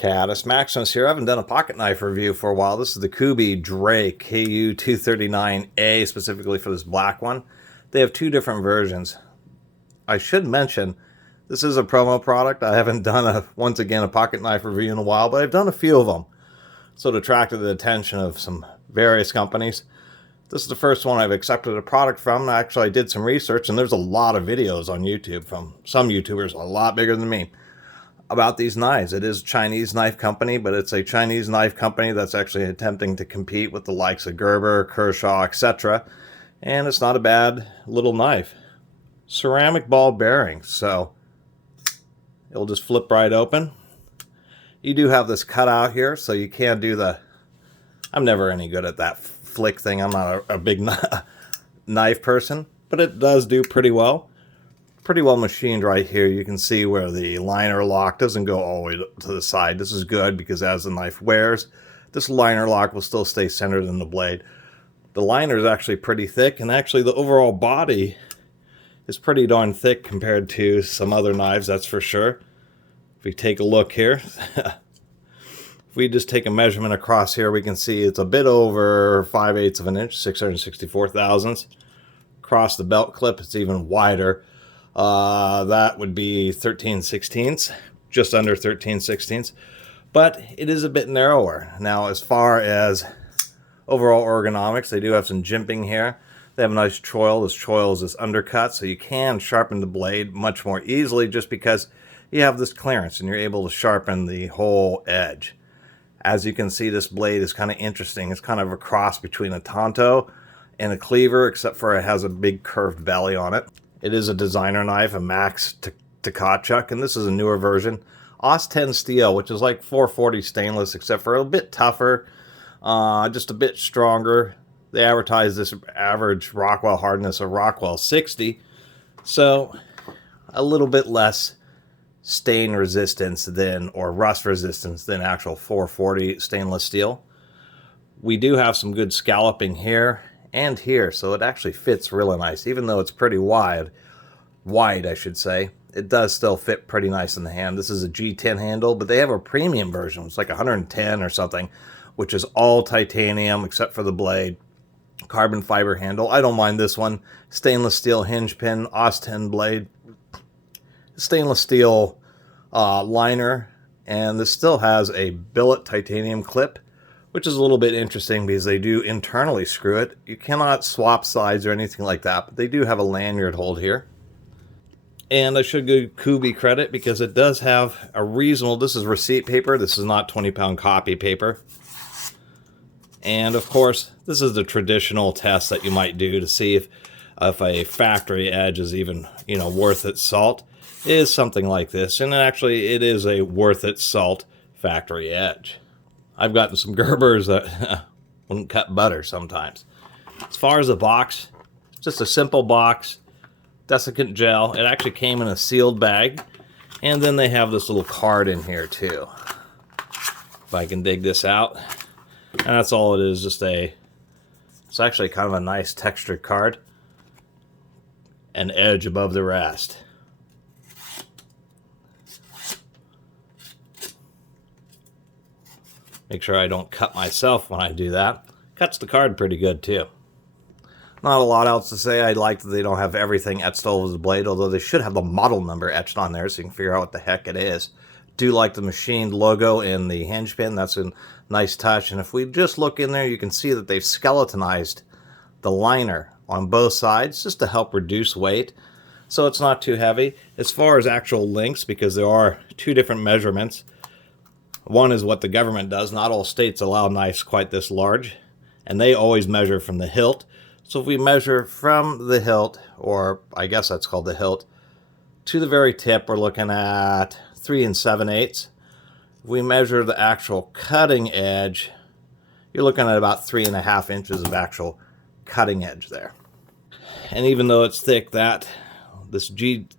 Catus, Maximus here. I haven't done a pocket knife review for a while. This is the Kubey Dre KU239A, specifically for this black one. They have two different versions. I should mention, this is a promo product. I haven't done, once again, a pocket knife review in a while, but I've done a few of them. So it attracted the attention of some various companies. This is the first one I've accepted a product from. Actually, I did some research, and there's a lot of videos on YouTube from some YouTubers a lot bigger than me about these knives. It is a Chinese knife company, but it's a Chinese knife company that's actually attempting to compete with the likes of Gerber, Kershaw, etc. And it's not a bad little knife. Ceramic ball bearing, so it'll just flip right open. You do have this cutout here, so you can do the... I'm never any good at that flick thing. I'm not a big knife person, but it does do pretty well. Pretty well machined right here. You can see where the liner lock doesn't go all the way to the side. This is good because as the knife wears, this liner lock will still stay centered in the blade. The liner is actually pretty thick, and actually the overall body is pretty darn thick compared to some other knives, that's for sure. If we take a look here, if we just take a measurement across here, we can see it's a bit over 5/8 of an inch, 664 thousandths. Across the belt clip, it's even wider. That would be 13/16, just under 13/16, but it is a bit narrower. Now, as far as overall ergonomics, they do have some jimping here. They have a nice choil. This choil is this undercut, so you can sharpen the blade much more easily just because you have this clearance and you're able to sharpen the whole edge. As you can see, this blade is kind of interesting. It's kind of a cross between a tanto and a cleaver, except for it has a big curved belly on it. It is a designer knife, a Max Takachuk, and this is a newer version. Os 10 steel, which is like 440 stainless, except for a bit tougher, just a bit stronger. They advertise this average Rockwell hardness of Rockwell 60, so a little bit less stain resistance than, or rust resistance than actual 440 stainless steel. We do have some good scalloping here and here, so it actually fits really nice. Even though it's pretty wide I should say, it does still fit pretty nice in the hand. This is a G10 handle, but they have a premium version. It's like 110 or something, which is all titanium except for the blade. Carbon fiber handle. I don't mind this one. Stainless steel hinge pin, Os 10 blade, stainless steel liner, and this still has a billet titanium clip, which is a little bit interesting because they do internally screw it. You cannot swap sides or anything like that, but they do have a lanyard hold here. And I should give Kubey credit because it does have a reasonable, this is receipt paper, this is not 20-pound copy paper. And of course, this is the traditional test that you might do to see if a factory edge is even, worth its salt. It is something like this, and actually it is a worth its salt factory edge. I've gotten some Gerbers that wouldn't cut butter sometimes. As far as the box, just a simple box, desiccant gel. It actually came in a sealed bag, and then they have this little card in here too. If I can dig this out. And that's all it is, it's actually kind of a nice textured card. An edge above the rest. Make sure I don't cut myself when I do that. Cuts the card pretty good too. Not a lot else to say. I like that they don't have everything etched over the blade, although they should have the model number etched on there so you can figure out what the heck it is. Do like the machined logo in the hinge pin. That's a nice touch. And if we just look in there, you can see that they've skeletonized the liner on both sides just to help reduce weight, so it's not too heavy. As far as actual lengths, because there are two different measurements. One is what the government does. Not all states allow knives quite this large, and they always measure from the hilt. So if we measure from the hilt, or I guess that's called the hilt, to the very tip, we're looking at 3 7/8. If we measure the actual cutting edge, you're looking at about 3.5 inches of actual cutting edge there. And even though it's thick, this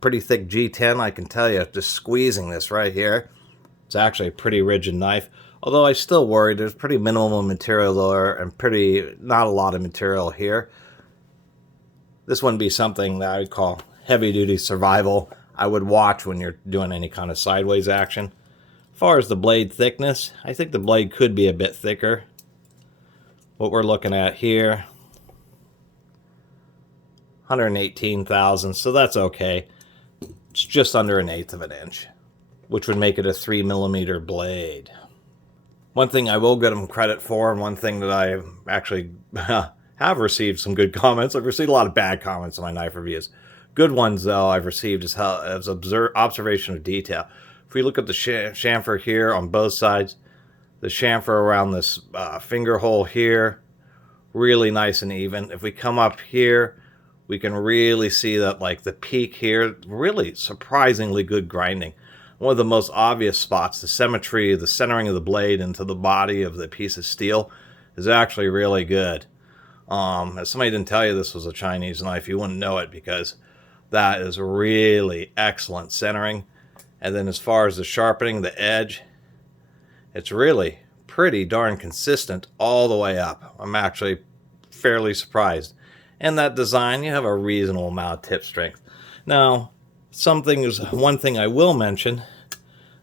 pretty thick G10, I can tell you, just squeezing this right here, it's actually a pretty rigid knife. Although I still worry, there's pretty minimal material there and not a lot of material here. This wouldn't be something that I would call heavy-duty survival. I would watch when you're doing any kind of sideways action. As far as the blade thickness, I think the blade could be a bit thicker. What we're looking at here, 118 thousandths, so that's okay. It's just under 1/8 of an inch, which would make it a 3mm blade. One thing I will give them credit for, and one thing that I actually have received some good comments. I've received a lot of bad comments on my knife reviews. Good ones, though, I've received as observation of detail. If we look at the chamfer here on both sides, the chamfer around this finger hole here, really nice and even. If we come up here, we can really see that, like, the peak here, really surprisingly good grinding. One of the most obvious spots, the symmetry, the centering of the blade into the body of the piece of steel is actually really good. If somebody didn't tell you this was a Chinese knife, you wouldn't know it, because that is really excellent centering. And then as far as the sharpening, the edge, it's really pretty darn consistent all the way up. I'm actually fairly surprised. And that design, you have a reasonable amount of tip strength. Now, one thing I will mention,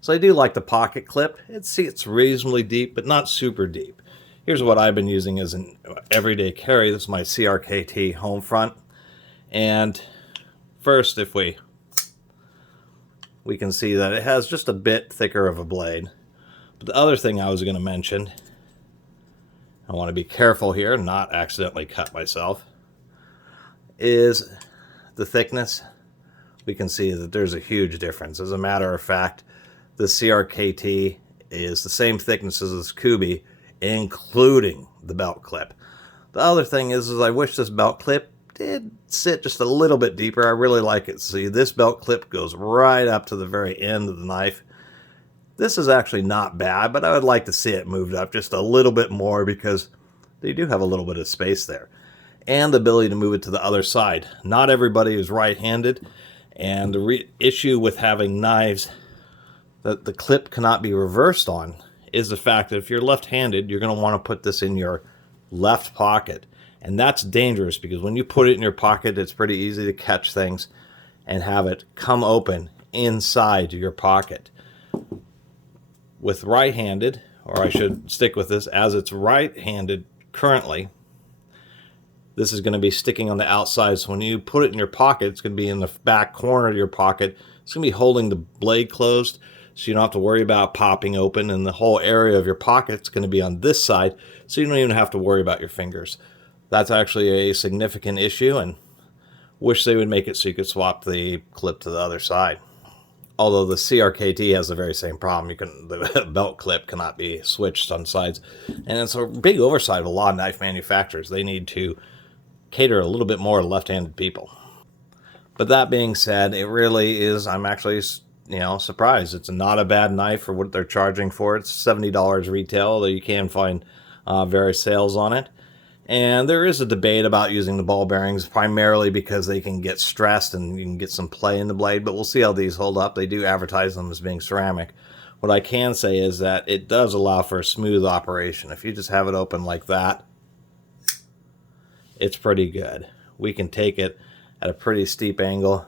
so I do like the pocket clip. It's reasonably deep, but not super deep. Here's what I've been using as an everyday carry. This is my CRKT home front. And first, if we can see that it has just a bit thicker of a blade. But the other thing I was going to mention, I want to be careful here, not accidentally cut myself, is the thickness. We can see that there's a huge difference. As a matter of fact, the CRKT is the same thickness as this Kubey, including the belt clip. The other thing is I wish this belt clip did sit just a little bit deeper. I really like it. See, this belt clip goes right up to the very end of the knife. This is actually not bad, but I would like to see it moved up just a little bit more, because they do have a little bit of space there. And the ability to move it to the other side. Not everybody is right-handed, and the issue with having knives that the clip cannot be reversed on is the fact that if you're left-handed, you're going to want to put this in your left pocket. And that's dangerous, because when you put it in your pocket, it's pretty easy to catch things and have it come open inside your pocket. With right-handed, or I should stick with this, as it's right-handed currently, this is going to be sticking on the outside. So when you put it in your pocket, it's going to be in the back corner of your pocket. It's going to be holding the blade closed, so you don't have to worry about popping open, and the whole area of your pocket is going to be on this side, so you don't even have to worry about your fingers. That's actually a significant issue, and wish they would make it so you could swap the clip to the other side. Although the CRKT has the very same problem. The belt clip cannot be switched on sides. And it's a big oversight of a lot of knife manufacturers. They need to cater a little bit more to left-handed people. But that being said, it really is, I'm actually, surprised. It's not a bad knife for what they're charging for it. It's $70 retail, although you can find various sales on it. And there is a debate about using the ball bearings, primarily because they can get stressed and you can get some play in the blade, but we'll see how these hold up. They do advertise them as being ceramic. What I can say is that it does allow for a smooth operation. If you just have it open like that, it's pretty good. We can take it at a pretty steep angle,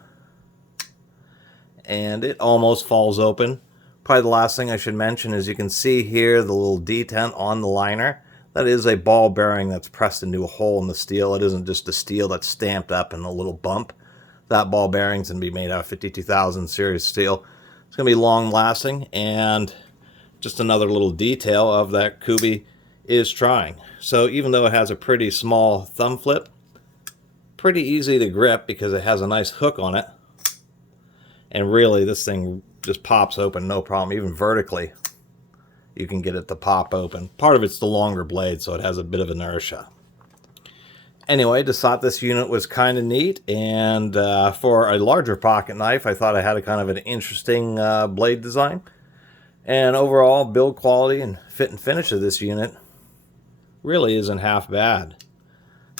and it almost falls open. Probably the last thing I should mention is you can see here the little detent on the liner. That is a ball bearing that's pressed into a hole in the steel. It isn't just a steel that's stamped up in a little bump. That ball bearing's going to be made out of 52,000 series steel. It's going to be long lasting, and just another little detail of that Kubey is trying. So even though it has a pretty small thumb flip, pretty easy to grip because it has a nice hook on it. And really, this thing just pops open no problem, even vertically. You can get it to pop open. Part of it's the longer blade, so it has a bit of inertia. Anyway, just thought this unit was kind of neat, and for a larger pocket knife, I thought I had a kind of an interesting blade design. And overall, build quality and fit and finish of this unit really isn't half bad.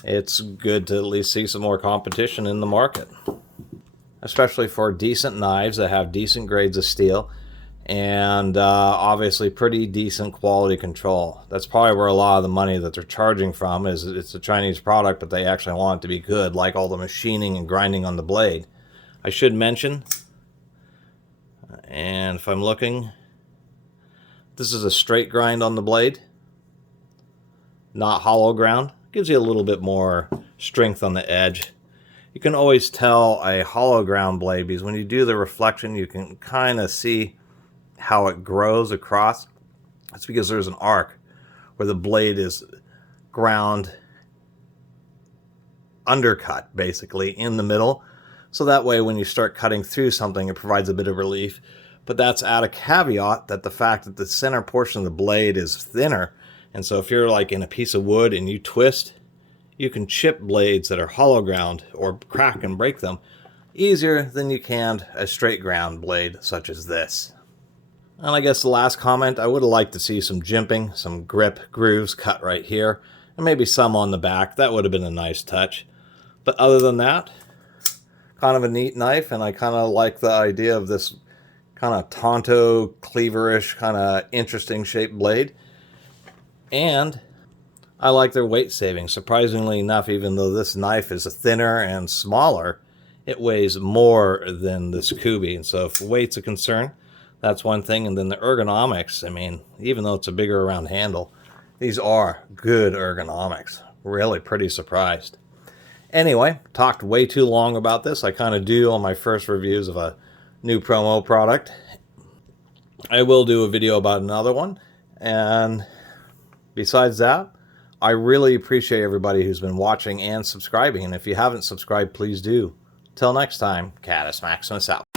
It's good to at least see some more competition in the market, especially for decent knives that have decent grades of steel. And obviously pretty decent quality control. That's probably where a lot of the money that they're charging from is. It's a Chinese product, but they actually want it to be good, like all the machining and grinding on the blade. I should mention, and if I'm looking, This is a straight grind on the blade, not hollow ground. Gives you a little bit more strength on the edge. You can always tell a hollow ground blade because when you do the reflection, you can kind of see how it grows across. That's because there's an arc where the blade is ground undercut, basically, in the middle. So that way, when you start cutting through something, it provides a bit of relief. But that's at a caveat that the fact that the center portion of the blade is thinner. And so if you're like in a piece of wood and you twist, you can chip blades that are hollow ground or crack and break them easier than you can a straight ground blade such as this. And I guess the last comment, I would have liked to see some jimping, some grip grooves cut right here, and maybe some on the back. That would have been a nice touch. But other than that, kind of a neat knife, and I kind of like the idea of this kind of tanto-cleaverish, kind of interesting shaped blade. And I like their weight saving. Surprisingly enough, even though this knife is thinner and smaller, it weighs more than this Kubey. And so if weight's a concern, that's one thing. And then the ergonomics, I mean, even though it's a bigger round handle, these are good ergonomics. Really pretty surprised. Anyway, talked way too long about this. I kind of do on my first reviews of a new promo product. I will do a video about another one. And besides that, I really appreciate everybody who's been watching and subscribing. And if you haven't subscribed, please do. Till next time, Catus Maximus out.